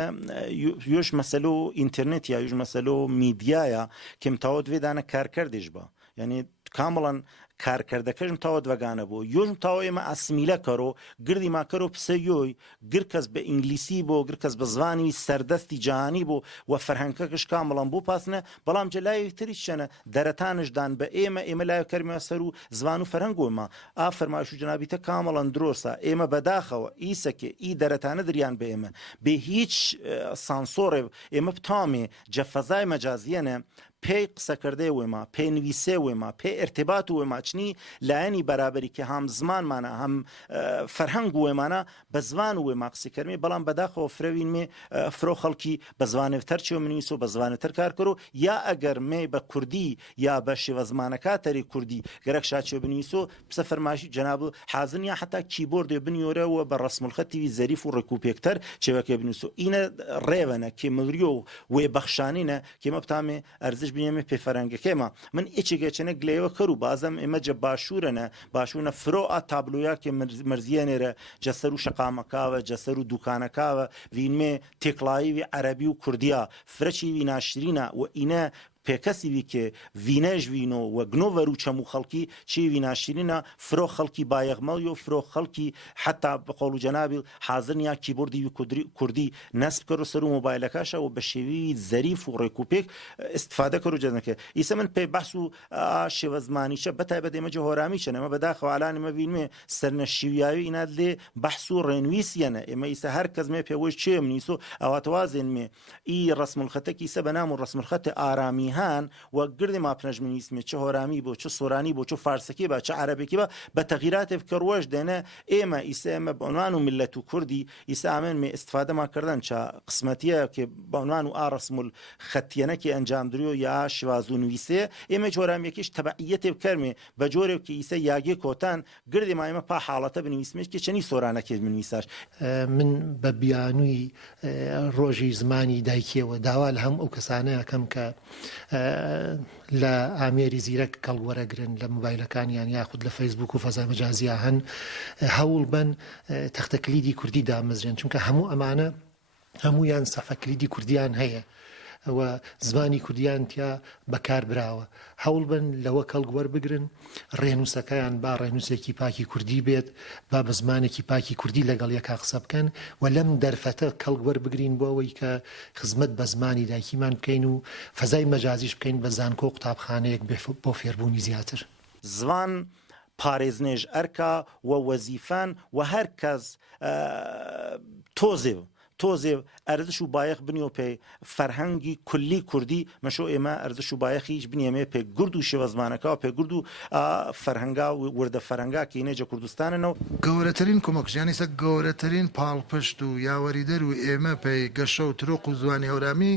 یوش مسئله اینترنت یا یوش مسئله میدیا یا که متعود ویدانه کار کردش با یعنی کاملا کارکردەکەش تاوە دەگانە بۆ یۆژم تاوە ئێمە ئەسمیلە کەڕۆ گردی ماکەرۆ پسە یۆی گر کەس بە ئینگلیسی بۆ گر کەس بە زمانی سەردەستی جیهانی بۆ و فەرهەنگەکەش کامەڵام بۆ پاسنە بەڵام جەلای تری شەنە دەرەتانشدان بە ئێمە لای کەرمە سەر و زمان و فەرهەنگۆمە ئا فەرمایش و جەنابیتە کامەڵەن درۆسە ئێمە بەداخەوە ئیسەکێ ئی دەرەتانە دریان بە ئێمە بێ هیچ سانسۆڕێ ئێمە بتامێ جەفەزای مەجازیەنە پێی قسەکردێ وێمە پێی نویسێ وێمە پێی ارتباط وێمە چنی لایەنی بەرابەری کە هەم زمانمانە هەم فەرهەنگ وێمانە بە زمان وێمە قسەکردمی بەڵام بەداخەوە فرەوینمێ فرۆ خەڵکی بە زوانێتر چێ منویس و بە زوانێتر کار کرد و یا ئەگەر مێ بە کوردی یا بە شێوە زمانەکە تەری کوردی گەرەک شاچێ بنویس و پسە فەرماشی جەناب حازن یا حتا کیبۆردێ بنیۆرەوە بە ڕسمولخەتی زەریف و ڕێکوپێکتەر چێوەکە بنویس و ئینە ڕێوەنە کێ مەوریۆ و وێ بەخشانینە کێمە بتامێ ئەرزش بینێمە پێ فەرەنگەکەمە من ئیچێکێچەنە گلەیەوە کەرو بازم ئێمە جە باشوورەنە باشوونە فرۆ ئا تابلویا کێ مرزیەنێرە جەسەر و شەقامەکاوە جەسەر و دوکانەکاوە وینمێ تێکڵاییوی عەرەبی و کوردیا فرەچی وی ناشرینە و ئینە پێکەسیوی کە ڤینەژ وینۆ و گنۆڤەر و چەموو خەڵکی چێوی ناشرینە فرۆ خەڵکی بایەغمەڵی و فرۆ خەڵکی حتا بەقۆڵ و جەنابی حازن یا کیبۆردی کوردی نەسب کەرۆ سەر و مۆبایلەکەشە و بە شێوی زەریف و ڕێکوپێک استفادە کەرو جەنەکە ئیسە من پێی بەحس و شێوە زمانیشە بەتایبەت ئێمە جەهۆرامیشە ئەمە بەداخەوە ئالانمە بینمێ سەرنەشیویاوی ئینات لێ بەحس و ڕێنویسیەنە ئێمە ئیسە هەر کەس مێ پێوەی چێ منیسۆ ئەواتەوازێنمێ ئی ڕسمولخەتێکی ئیسە بە نام و ڕسمولخەتە ئارامی هان و گردی ما پنجمنیسمێ چه هۆرامی بۆ چه سۆرانی بۆ چه فارسەکی بە چه عەرەبێکی بە بە تەغییراتێک کەڕۆژ دێنە ئێمە ئیسە ئێمە بەعنوان و ملەت و کوردی ئیسە ئامێن مێ استفادە ماکردن چا قسمەتیە کە بەعنوان و ئارەسمول خەتیەنەکی ئەنجامدریۆ یا شواز و نویسێ ئێمە جۆرامیەکیش تەبعیەتێ بکەرمێ بە جۆرێکی ئیسە یاگێ کۆتان گردی ما ئێمە پا حاڵەتە بنویسمێت کە چەنی سۆرانەکێت بنویساش من بە بیانووی ڕۆژی زمانی دایکیەوە داوا لە هەم ئەو کەسانەیە کەم کە لە ئامێری زیرەک کەڵوەرەگرن لە مۆبایلەکانیان یاخود لە فەیسبوک و فەزای مەجازیە هەن هەوڵ بن تەختەکلیدی کوردی دامەزرێن چونکە هەموو ئەمانە هەمویان سەفەکلیدی کوردیان هەیە و زمانی کوردیان تیا بەکار براوە هەوڵ بن لەوە کەڵگوەر بگرن ڕێنووسەکەیان با ڕێنووسێکی پاکی کوردی بێت با بە زمانێکی پاکی کوردی لەگەڵ یەکا قسە بکەن و لەم دەرفەتە کەڵگوەر بگرین بۆ ئەوەی کە خزمەت بە زمانی دایکیمان بکەین و فەزای مەجازیش بکەین بە زانکۆ قوتابخانەیەک بۆ فێربوونی زیاتر زمان پارێزنێژ ئەرکا و وەزیفان و هەر کەس تۆزێ ئەرزش و بایەخ بنیۆ پێی فەرهەنگی کولی کوردی مەشۆ ئێمە ئەرزش و بایەخیش بنیێمێ پێ گورد و شێوە زمانەکە و پێ گورد و فەرهەنگا و وردە فەرهەنگا کە ئینەجە کوردستانەوە گەورەترین کۆمەکشیانی سە گەورەترین پاڵپشت و یاوەریدەر و ئێمە پێی گەشە و ترۆق و زوانی هەورامی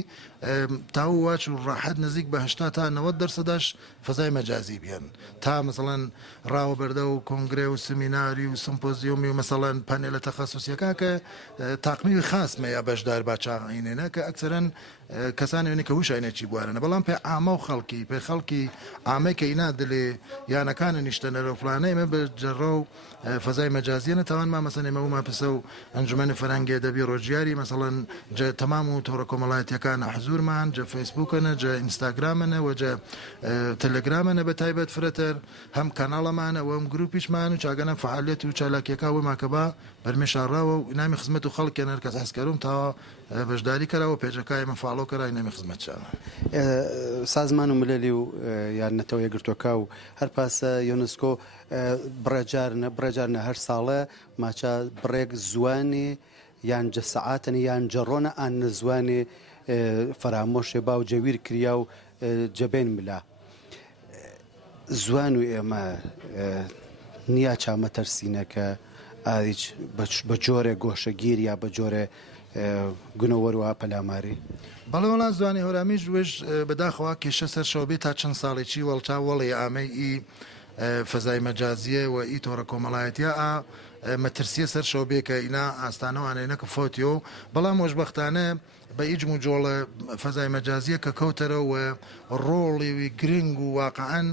تاو واچ و ڕاحەت نزیک بە 80 تا 90% فەزای مەجازی بیان تا مەسەڵەن ڕاوەبەردە و کۆنگرێ و سمیناری و سمپۆزیۆمی و مەسەڵەن پانێلە تەخەسوسیەکە کە تاقمی خاصمە یا بەشدار باچاقینێنە کە ئەکسەرەن کەسانی وێنێ کە وشینێکی بوارنە بەڵام پێ ئامە و خەڵکی پێ خەڵکی ئامەکە ئینا دلێ یانەکانە نیشتە نەرۆپلانە ئێمە بە جەڕە و فەزای مەجازیەنە تاوانما مەسەن ئێمە وما پسە و ئەنجومەنی فەرهەنگێ دەبی ڕۆژیاری مەسەڵەن تەمام و تۆڕە کۆمەڵایەتیەکانە حزورمان جە فەیسبووکەنە جە ئینستاگرامەنە و جە تەلەگرامەنە بە تایبەت فرەتەر هەم کەناڵەمانە و ئەم گروپیشمان و چاگەنە فعالیت و چالاکیەکە وماکەبا بەرمێشارڕاوە و نامی خزمەت و خەڵکێن هەر کەس حەزکەروم تاوە بەشداری کەراوە پێجەکای ئێمە فاڵۆ کەرای نامی خزمەتچانە سازمان و ملەلی و یارنەتەوە یەگرتوەکە و هەر پاسە یۆنسکۆ بڕێجارنە هەر ساڵە ماچە بڕێک زوانی یان جە سەعاتن یان جەڕۆنە ئان زوانی فەرامۆشێ با و جەویر کریا و جەبێن ملا زوان و ئێمە نییە چامەتەرسینەکە ئادیچ بە جۆرێ گۆشەگیر یا بە جۆرێ گونەوەروە پەلاماری بەڵێ وڵات زوانی هەورامی ژێژ بەداخەوە کێشە سەر شەوبێت تا چەند ساڵێکی وەڵچا وەڵێ ئامەی ئی فەزای مەجازیە و ئی تۆڕە کۆمەڵایەتیە مەترسیە سەر شەوبێکە ئینا ئاستانەوانێنەکە فۆتیۆ بەڵام وەشبەختانە بە ئیجم و جۆڵە فەزای مەجازیە کە کەوتەرەوە ڕۆڵی گرنگ و واقعەن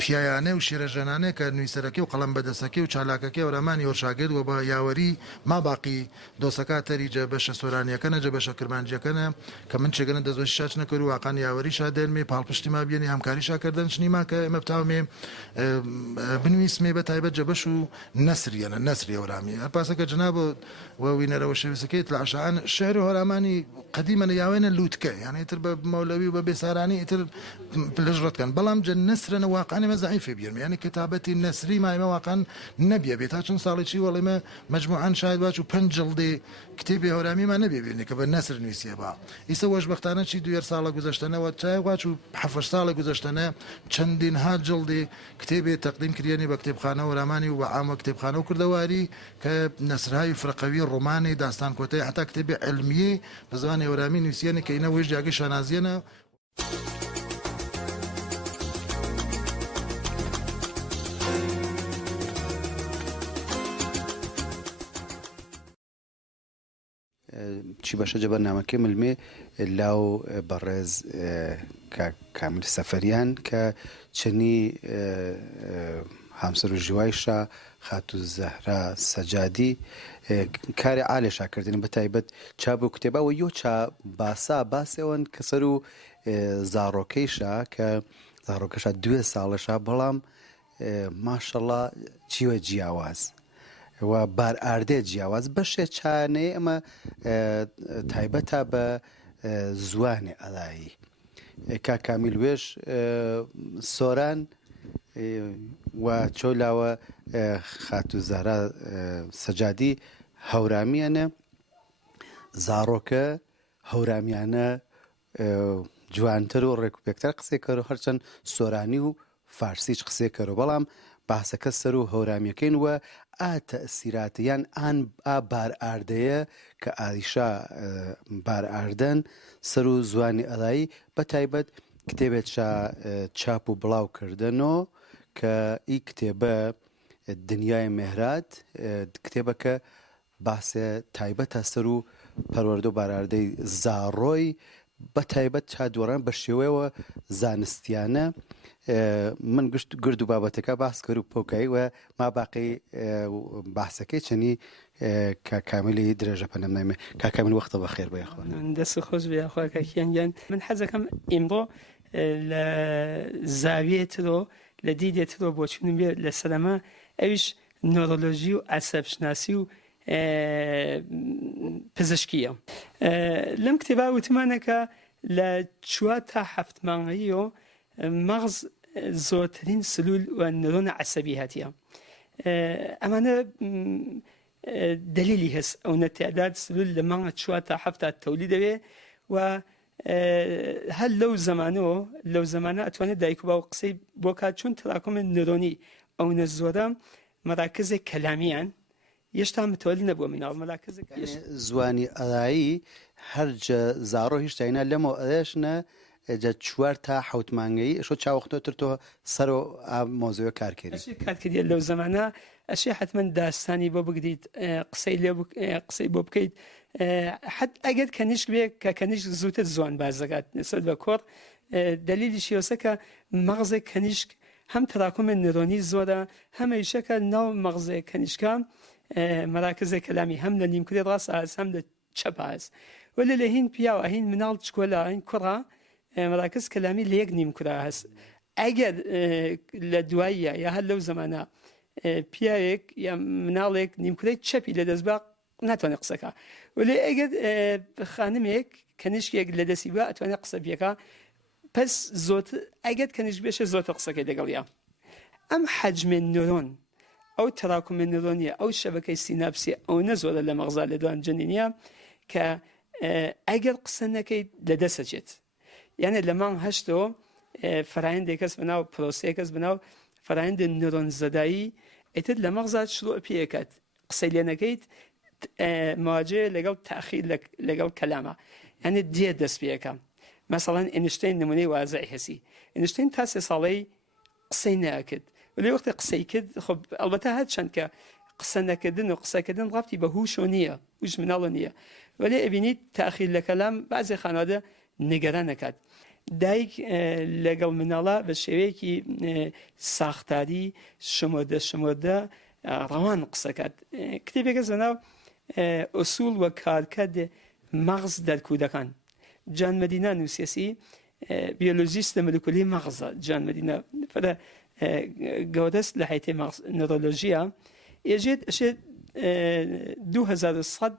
پیاانە و شیرەژەنانەیە کە نوویسەرەکە و قەڵم بەدەستەکە و چالاکەکە وەرەمانی وەرشاگرد و بە یاوەری ما باقی دۆسەکە تەریجە بەشە سۆرانیەکەنە جە بەشە کرمانجیەکەنە کە من چێگەنە دەزۆی شاچ نەکەر و واقعان یاوەری شادێنمێ پاڵپشتی ما بێنی هەمکاری شاکردن شنیما کە ئێمە بتاومێ بنویسمێ بە تایبەت جە بەش و نەسریەنە نەسری هەورامی هەرپاسەکە جناب وینەرەوە شەویستەکەیت لە عشعان شعر و هەرامانی قدیمە یاوێنە لووتکە یعنی ئیتر بە مەولەوی و بە بێسارانی ئیتر لەژڕەتکەن بەڵام جە نەسرەنە واقعانی مە زعیفێ بیرم یعنی کتابەتی نەسری مایمە واقعان نەبیە بێت تا چەند ساڵێکی وەڵێمە مجموعان شاید باش و 5 جڵدێ کتێبی هەورامیمان نەبێ بێنی کە بە نەسر نووسیە بە ئیسە وەشبەختانە چی 2 ساڵە گذشتنەوە چای واچ و 7 ساڵە گذشتنە چەندین ها جڵدی کتێبێ تەقدیم کردێنی بە کتێبخانە وەرامانی و بە عامە کتێبخانە و کردەواری کە نەسرهای فرقەوی ڕۆمانی داستان کۆتەی حتا کتێبی علمیە بە زمانی هەورامی نووسیێنی کە ئینە وێژ جاگەی شانازیێنە چی باشە جە بەرنامەکەی ملمێ لاو بەڕێز کامل سەفەریان کە چنی هامسەر و ژیوایشە خاتو زەهرا سەجادی کاری عالێشا کردن بە تایبەت چا بۆ کتێبەوە یۆ چا باسا باسێەوەن کەسەر و زارۆکەیشە کە زارۆکەشە 2 ساڵەشە بەڵام ماشەڵڵا چیوە جیاواز و بار ئاردێ جیاواز بەشێ چانەیە ئەمە تایبەتە بە زوانی ئەلایی کا کامیل وێش سۆران و چۆلاوە خاتو زەهرا سەجادی هەورامیانە زارۆکە هەورامیانە جوانتر و ڕێکوپێکتر قسەی کەر و هەرچەند سۆرانی و فارسیش قسەی کەر و بەڵام باسەکە سەر و هەورامیەکەین وە ئا تەسیراتیان ئان ئا بار ئاردەیە کە ئادیشا بار ئاردەن سەر و زوانی ئەلایی بە تایبەت کتێبێت چاپ و بڵاو کردنەوە کە ئی کتێبە دنیای مێهرات کتێبەکە باسێ تایبەتە سەر و پەروەردە و باراردەی زاڕۆی بە تایبەت چادوەڕان بە شێوەیەوە زانستیانە من گرد و بابەتەکە باس کرد و پۆکایی و ما باقی باسەکەی چنی کە کاملی درێژە پەنەم نامێ کا کامل وەختە بەخێر بە یاخۆ دەست خۆش بێ یاخوا کاکیان من حەزەکەم ئیمڕۆ لە زاویەتەوە لە دیدێتەوە بۆ چونم بێ لە سەرەما ئەویش نۆرۆلۆژی و ئەسەبشناسی و پزیشکیە لەم کتێبا وتمانەکە لە 4 تا 7 مانگەیەوە مەغز زۆرترین سلول و نۆرۆنە عەسەبی هاتیە ئەمانە دلیلی هەست ئەو نەتیادات سلول لە مانگە 4 تا 7 تەولید دەوێ و هەر لەو زمانە ئەتوانێت دایک و باو قسەی بۆ کات چون تراکۆمە نۆرۆنی ئەو نە زۆرە مەراکزێک کەلامیان یشتا متوەلی نەبووە مناڵ مەراکزێک زوانی ئەلایی هەرجە زارۆ هیچ تاینا لەمەوە ئەدەشنە جە 4 تا 7 مانگەی شۆ چاوەختۆتر تۆ سەر و مۆزوە کارکردی لەو زمانە ئەشی حتمما داستانی بۆ بگریت قسەی بۆ بکەیت حت ئەگەر کەنیشک بێ کە کەنیشک زووتر زوان باز دەکات نسبەت بە کۆڕ دلیلی شیوەسە کە مەغزێک کەنیشک هەم تراکۆمە نۆرۆنی زۆرە هەمەیشەکە ناو مەغزێک کەنیشکە مەراکزێک کەلامی هەم لە نیمکرێ ڕاست ئاس هەم لە چەپ ئاس وەلە لە هین پیاوە هین مناڵ چکۆلە هین کوڕە مەراکز کەلامی لە یەک نیمکرا هەست ئەگەر لە دواییە یا هەر لەو زمانە پیاوێک یا مناڵێک نیمکرەی چەپی لە دەست بە ناتوانێت قسەکە ولی ئەگەر خانمێک کەنیشکێک لە دەستی بە ئەتوانێت قسە بیەکە پس زۆرتر ئەگەر کەنیش بێشە زۆرتر قسەکەی لەگەڵیە ئەم حەجمێ نۆرۆن ئەو تراکۆمە نۆرۆنیە ئەو شەبەکەی سیناپسی ئەو نەزۆرە لە مەغزا لە دوان جنینیە کە ئەگەر قسە نەکەیت لەدەسەچێت یعنی لە مانگ هەشتەوە فەرایندێک کەس بناو پرۆسەیە کەس بناو فەرایندە نۆرۆن زەدایی ئیتر لە مەغزات شروع پێکات قسەی لێ نەکەیت مواجهە لەگەڵ تاخیر لەگەڵ کەلامە یعنی دێ دەست پێەکە مەسەڵەن ئینشتین نمونەی وازای هەسی ئینشتین تا 3 ساڵەی قسەی نەکرد ولی وەختی قسەی کرد خب ئەلبەتە هەر چەند کە قسە نەکردن و قسەکردن ڕابتی بە هوش و نییە هوش مناڵ نییە ولی ئەبینیت تاخیر لە کەلام بەعضی خانوادە نیگەران نەکات دایک لەگەڵ مناڵە بە شێوەیەکی ساختاری شمۆدە ڕەوان قسەکات کتێبێکە زەناو ئوسول و کارکرد مەغز در کودەکان جان مەدینە نووسێسی بیۆلۆژیستە مولکولی مەغزە جان مەدینە گەودەست لە حیتێ نۆرۆلۆژیە ئێژێت ئەشێت 2100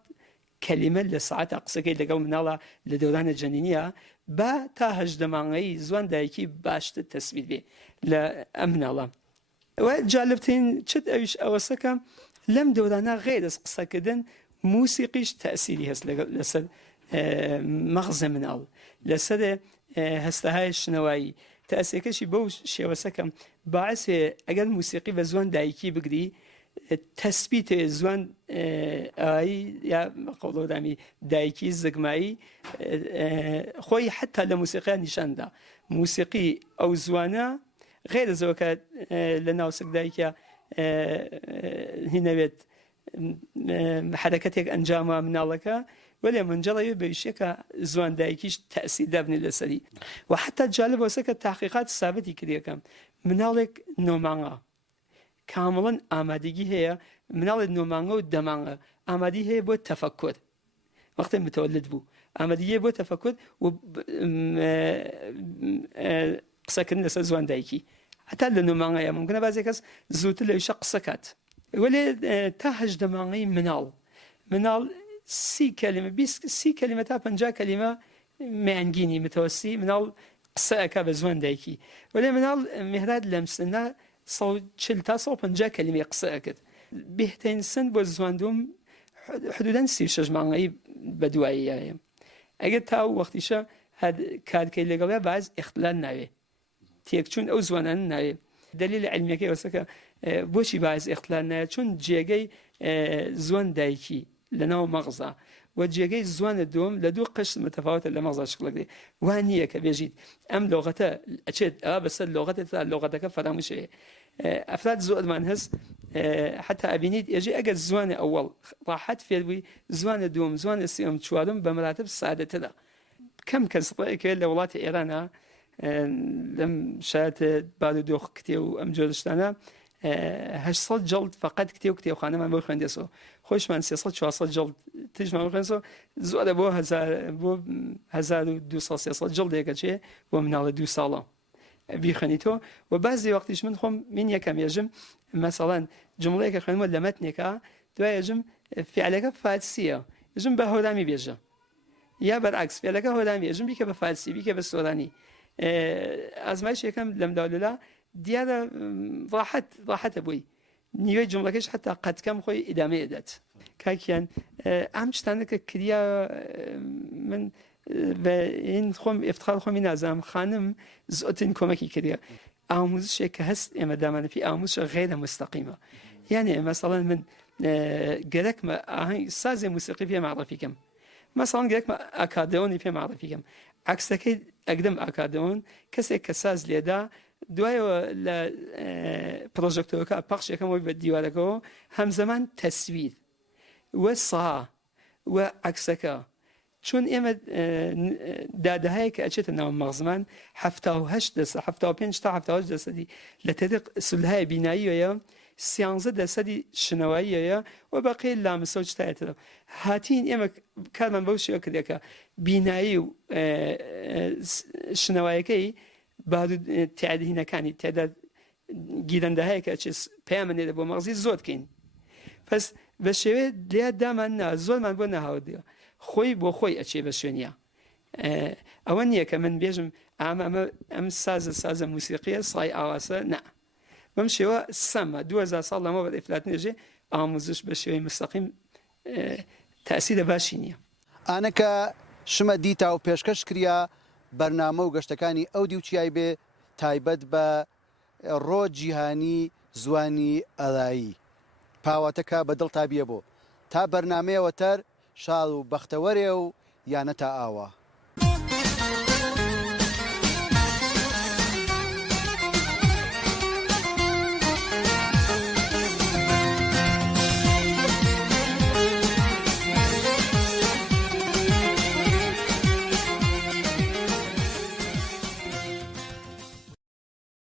کەلیمە لە ساعتە قسەکەی لەگەڵ مناڵە لە دەورانە جەنینیە با تا 18 مانگەی زوان دایکی باشتر تەسبیت بێ لە ئەم مناڵە جالبترین چت ئەویش ئەوەسەکە لەم دەورانە غێر ئەس قسەکردن موسیقیش تەسیری هەست لەسەر مەغزە مناڵ لەسەر هەستەهای شنەوایی تەسیەکەشی بەو شێوەسەکەم باعثێ ئەگەر موسیقی بە زوان دایکی بگری تەسبیتێ زوان ئایی یا قەڵۆدامی دایکی زگمایی خۆی حتا لە موسیقیان نیشاندا موسیقی ئەو زوانە غێر زەوەکە لە ناوسک دایکە هینەوێت حرەکەتێک ئەنجامە مناڵەکە ولی منجەڵەوێ بەویشەکە زوان دایکیش تەسی دابنێ لەسەری و حتا جالب وەسەکە تاقیقات سابتی کردیەکەم مناڵێک نۆمانگە کامڵەن ئامادەگی هەیە مناڵێک نۆمانگە و دەمانگە ئامادی هەیە بۆ تەفەکر وەختێ متەوەلد بوو ئامادەگی هەیە بۆ تەفەکر و قسەکردن لەسەر زوان دایکی حتا لە نۆمانگەیە ممکنە بازێ کەس زووتر لەویشە قسەکات ولی تا 18 مانگەی مناڵ 30 کەلیمە تا 50 کەلیمە میانگینی متەوەسی مناڵ قسەکە بە زوان دایکی ولی مناڵ میهراد لەم سنە 140 تا 150 کەلیمە قسە ئەکرد بهترین سن بۆ زواندوم حدوداً 36 مانگەی بەدواییە ئەگەر تا وەختیشە کارکەی لەگەڵیا باز اختلال ناوێ تێکچوون ئەو زوانان ناوێ دلیل علمیەکەی وەسەکە بۆچی باز اختلال نایە چون جێگەی زوان دایکی لەناو مەغزە و جێگەی زوانە دوم لە دوو قشت متفاوتە لە مەغزە شکڵەکرێ وان نییە کە بێژیت ئەم لۆغەتە ئەچێت ئەوە بەسەر لۆغەتە تا لۆغەتەکە فەراموشەیە ئەفراد زۆرمان هەست حتا ئەبینیت ئێژێ ئەگەر زوانە ئەوەڵ ڕاحەت فێربووی زوانە دوم زوانە سێم چوارم بە مەراتب سادەترە کەم کەس ڕێکەوێت لە وڵاتی ئێرانە لەم شایەت بارودۆخ کتێ و ئەم جۆرشتانە 800 جڵد فقط کتێ و کتێبخانەمان بۆ خوێندێسەوە خۆشمان 300 جڵد تژمان خوێنسەوە زۆرە بۆ 1200 جڵدێکە چێ بۆ مناڵە 2 ساڵە بیخەنیتەوە و بازی وەختیش من خۆم من یەکەم ێژم مەسەڵەن جمڵەیەکە خوێنمە لە مەتنێکە دوای ێژم فعلەکە فارسیە ێژم بە هۆرامی بێژە یا بەرعکس فعلەکە هۆرامی ێژم بیکە بە فارسی بیکە بە سۆرانی ئازمایش یەکەم لەم داولەلا دیارە ڕاحەتە بووی نیوەی جملەکەش حتا قەتکەم خۆی ئیدامە ئێدات کاکیان ئەم شتانەکە کریا من بە این خۆم ئفتخار خۆمی نازانم خانم زۆرترین کۆمەکی کردە ئاموزشێک کە هەست ئێمە دامانەپی ئاموزشە غێرە مستەقیمە یعنی مەسەڵەن من گەرەکمە ئاهەنگ سازێ موسیقی پێ معرەفیکەم مەسەڵەن گەرەکمە ئاکاردەۆنی پێ معرەفیکەم عکسەکەی ئەگدەم ئاکاردەۆن کەسێک کە ساز لێدا دوایەوە لە پرۆژەکتۆرەکە پەخشێکەمەوەی بە دیوارەکەەوە هەمزەمان تەسویر وە سا وە عکسەکە چون ئێمە دادەهەیە کە ئەچێتە ناو مەغزمان 75 تا 78% لە تەریق سولهای بیناییەیە 13% شنەواییەیە و بەقی لامسە و چتایەتەوە هاتین ئێمە کارمان بەو شێوە کردێکە بینایی و شنەوایەکەی تیادهینەکانی تێدا گیرەندەهەیە کە پەیامەنێرە بۆ مەغزی زۆر بکەین پس بە شێوەیە لیا دامان زۆرمان بۆ نەهاوردەوە خۆی بۆ خۆی ئەچێ بە شوێنە ئەوە نییە کە من بێژم ئەم سازە موسیقیە سڵای ئاواسە نا بەم شێوە سەمە 2000 ساڵ لەمە بە ئیفلات نێژێ ئاموزش بە شێوەی مستەقیم تەسیرە باشی نییە ئانەکە شمە دیتا و پێشکەش کریا بەرنامە و گەشتەکانی ئەو دیوچیای بێ تایبەت بە ڕۆ جیهانی زوانی ئەلایی پاواتەکە بەدڵ تابیە بۆ تا بەرنامەیەوە تەر شاڵ و بەختەوەرێ و یانە تا ئاوە